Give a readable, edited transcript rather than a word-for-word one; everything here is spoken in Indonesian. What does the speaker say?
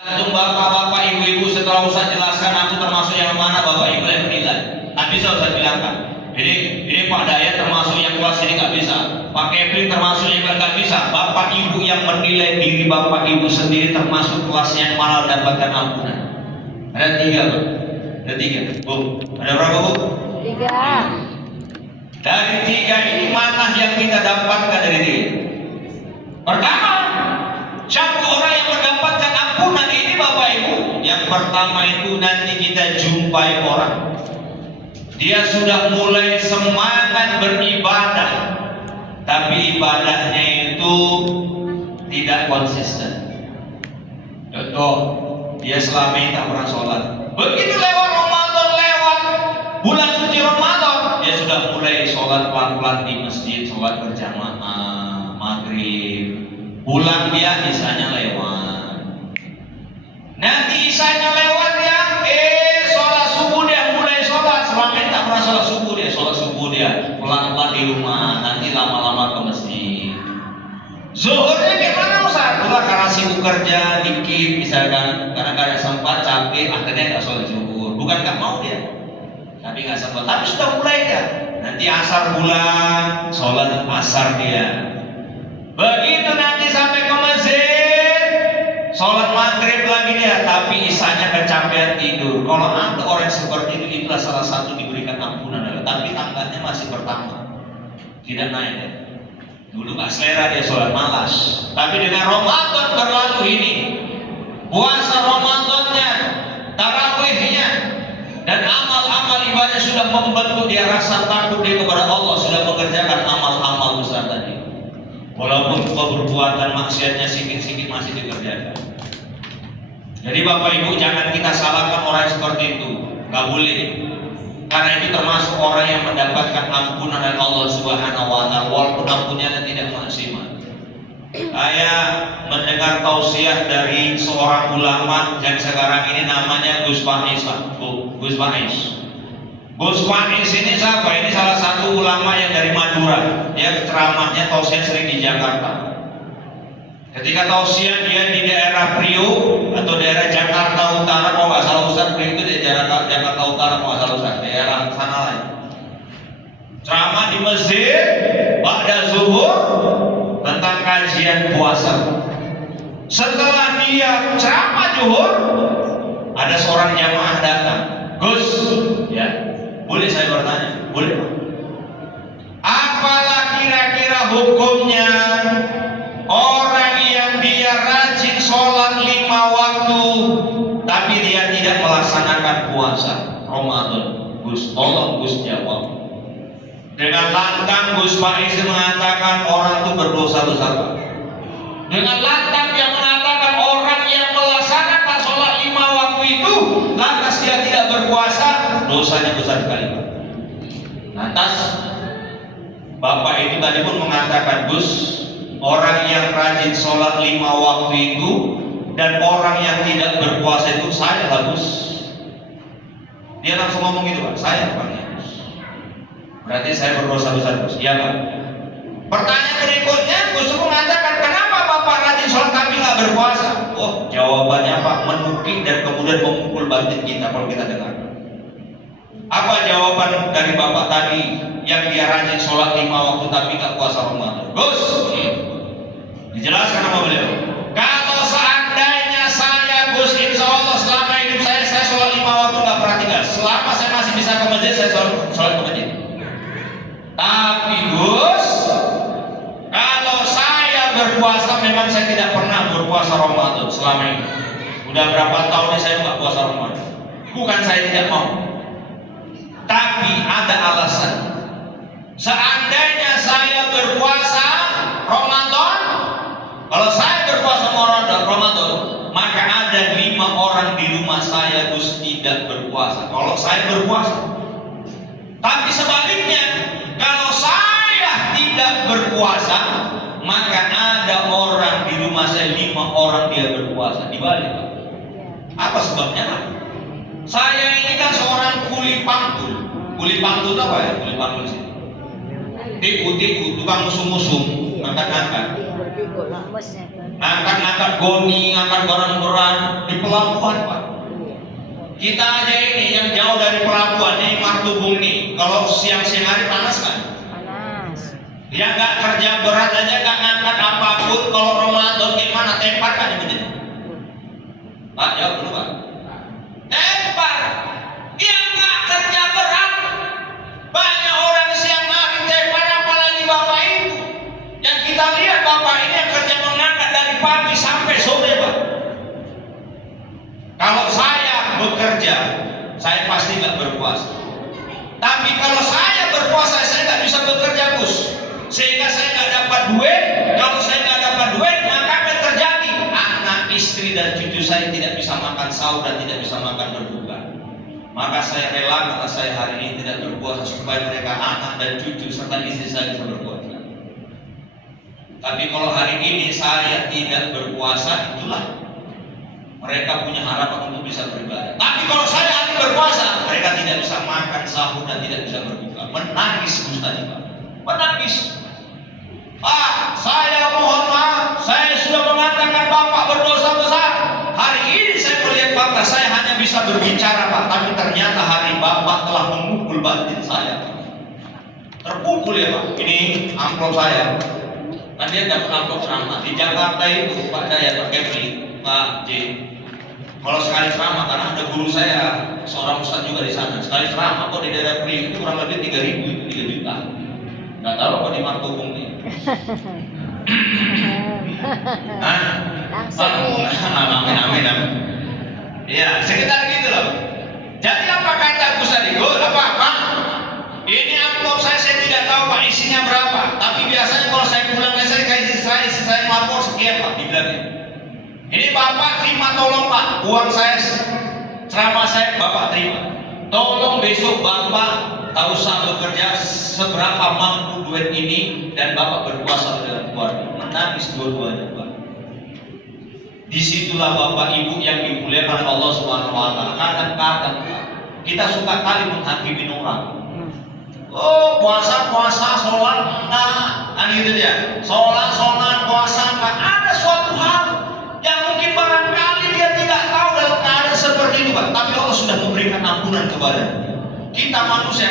Untuk bapak-bapak, ibu-ibu, setelah Ustaz jelaskan aku termasuk yang mana, bapak ibu yang menilai. Tak bisa Ustaz bilangkan. Ini Pak Dayat termasuk yang kelas ini nggak bisa. Pak Kevin termasuk yang nggak bisa. Bapak ibu yang menilai diri bapak ibu sendiri termasuk kelas yang mana dapatkan ampunan. Ada 3 Pak. Ada 3. Bu, ada berapa Bu? 3. Dari 3 ini mana yang kita dapatkan dari dia? Pertama, siapa orang yang mendapatkan ampunan ini Bapak Ibu? Yang pertama itu nanti kita jumpai orang, dia sudah mulai semangat beribadah, tapi ibadahnya itu tidak konsisten. Contoh, dia selama ini tak pernah sholat. Begitu lewat Ramadan, lewat bulan suci Ramadan, dia sudah mulai sholat pelan-pelan di masjid, sholat berjamaah, maghrib. Pulang dia isanya lewat. Nanti isanya lewat ya, sholat subuh dia mulai sholat. Selama ini tak pernah sholat subuh dia pelan-pelan di rumah. Nanti lama-lama ke masjid. Zuhurnya gimana Ustaz? Itulah karena sibuk kerja dikit misalkan, karena gak ada sempat, capek, akhirnya gak sholat zuhur. Bukan gak mau dia, tapi gak sempat. Tapi sudah mulai dia. Nanti asar bulan, sholat asar dia. Begitu nanti sampai ke masjid, sholat maghrib lagi dia, tapi isanya kecapean tidur. Kalau ada orang seperti itu, itulah salah satu diberikan ampunan. Tapi tangganya masih pertama, tidak naik ya. Dulu gak selera dia sholat malas, tapi dengan Ramadan berlalu ini, puasa Ramadannya, tarawihnya, dan amal-amal ibadah sudah membentuk dia rasa takut dia kepada Allah, sudah mengerjakan amal-amal besar tadi. Walaupun perbuatan maksiatnya sedikit-sedikit masih dikerjakan. Jadi Bapak Ibu, jangan kita salahkan orang seperti itu, nggak boleh. Karena itu termasuk orang yang mendapatkan ampunan dari Allah Subhanahu Wa Taala, walaupun ampunannya tidak maksimal. Saya mendengar tausiah dari seorang ulama yang sekarang ini namanya Gus Faiz. Gus Faiz. Gus Faiz ini siapa? Ini salah satu ulama yang dari Madura. Dia ceramahnya tausiah sering di Jakarta. Ketika tausiah dia di daerah Priok atau daerah Jakarta Utara, kalau nggak salah Ustaz, Priok itu di daerah Jakarta Utara, kalau nggak salah Ustaz, daerah sana lain. Ceramah di masjid, ba'da zuhur tentang kajian puasa. Setelah dia ceramah zuhur, ada seorang jamaah datang. Gus, ya, boleh saya bertanya? Boleh Pak? Apalah kira-kira hukumnya orang yang dia rajin sholat 5 waktu, tapi dia tidak melaksanakan puasa Ramadan? Gus, tolong Gus jawab. Dengan lantang Gus Faiz mengatakan orang itu berdosa besar. Dengan lantang dia mengatakan orang yang melaksanakan sholat 5 waktu itu, lantas dia tidak berpuasa, dosanya besar sekali. Lantas Bapak itu tadi pun mengatakan, Gus, orang yang rajin sholat 5 waktu itu dan orang yang tidak berpuasa itu saya lah Gus. Dia langsung ngomong gitu Pak, saya Pak. Berarti saya berdosa besar Gus. Iya Pak. Pertanyaan berikutnya, Gus mengatakan, kenapa Bapak rajin sholat tapi nggak berpuasa? Oh, jawabannya Pak menukik dan kemudian memukul batin kita kalau kita dengar. Apa jawaban dari Bapak tadi yang dia rajin sholat 5 waktu tapi nggak puasa Ramadan? Gus, dijelaskan sama beliau. Kalau seandainya saya Gus, insya Allah selama hidup saya sholat 5 waktu nggak perhatikan. Selama saya masih bisa ke masjid, saya sholat ke masjid. Tapi Gus, kalau saya berpuasa, memang saya tidak pernah berpuasa Ramadan selama ini. Udah berapa tahun ini saya nggak puasa Ramadan. Bukan saya tidak mau, tapi ada alasan. Seandainya saya berpuasa Ramadan, kalau saya berpuasa Ramadan, maka ada 5 orang di rumah saya Gus tidak berpuasa. Kalau saya berpuasa. Tapi sebaliknya, kalau saya tidak berpuasa, maka ada orang di rumah saya 5 orang dia berpuasa. Dibalik Pak. Apa sebabnya Pak? Saya ini kan seorang kuli pantul. Kuli pantul itu apa ya? Kuli pantul sih. Tiku-tiku, tukang musuh-musuh, ngangkat-ngangkat. Ngangkat-ngangkat goni, ngangkat barang berat, pelabuhan Pak. Kita aja ini yang jauh dari pelabuhan ini Martubung ini, kalau siang-siang hari panas kan? Panas. Yang nggak kerja berat aja nggak ngangkat apapun, kalau Ramadan gimana tepar kan ini? Pak jawab dulu Pak. Tepar. Yang nggak kerja berat, banyak orang siang hari tepar, apalagi bapak ibu. Yang kita lihat bapak ini yang kerja mengangkat dari pagi sampai sore Pak. Kalau saya bekerja, saya pasti nggak berpuasa. Tapi kalau saya berpuasa, saya nggak bisa bekerja Gus. Sehingga saya nggak dapat duit. Kalau saya nggak dapat duit, maka apa yang terjadi? Anak, istri dan cucu saya tidak bisa makan sahur dan tidak bisa makan berbuka. Maka saya rela karena saya hari ini tidak berpuasa supaya mereka anak dan cucu serta istri saya bisa berpuasa. Tapi kalau hari ini saya tidak berpuasa, itulah mereka punya harapan untuk bisa beribadah. Tapi kalau saya hari berpuasa, mereka tidak bisa makan sahur dan tidak bisa berbuka. Menangis Gus tadi Pak. Menangis. Pak, saya mohon maaf, saya sudah mengatakan Bapak berdosa besar. Hari ini saya melihat Bapak, saya hanya bisa berbicara Pak, tapi ternyata hari Bapak telah memukul batin saya. Terpukul ya Pak. Ini amplop saya. Kan dia dapat amplop ceramah di Jakarta itu Pak Dayat, Pak Kevin, Pak J. Kalau sekali ceramah, karena ada guru saya, seorang ustaz juga di sana. Sekali ceramah kok di daerah Priok itu kurang lebih 3.000 itu 3 juta. Nggak tahu apa di Martubung nih. Amin amin amin. Ya sekitar gitu loh. Jadi apa kata Gus tadi? Apa? Ini amplop saya tidak tahu Pak isinya berapa. Tapi biasanya kalau saya pulang saya kasih saya lapor sekian Pak dibilangnya. Ini Bapak terima tolong Pak, uang saya ceramah saya Bapak terima. Tolong besok Bapak tak usah bekerja seberapa mampu duit ini dan Bapak berpuasa dengan keluarga. Menangis dua-duanya Pak. Disitulah Bapak Ibu yang dimuliakan oleh Allah Subhanahu Wa Taala. Kadang-kadang kita suka kali menghakimi orang. Oh puasa sholat nah gitu dia. Sholat puasa nggak ada suatu hal yang mungkin barangkali dia tidak tahu dalam keadaan seperti itu Pak. Tapi Allah sudah memberikan ampunan kepada kita manusia.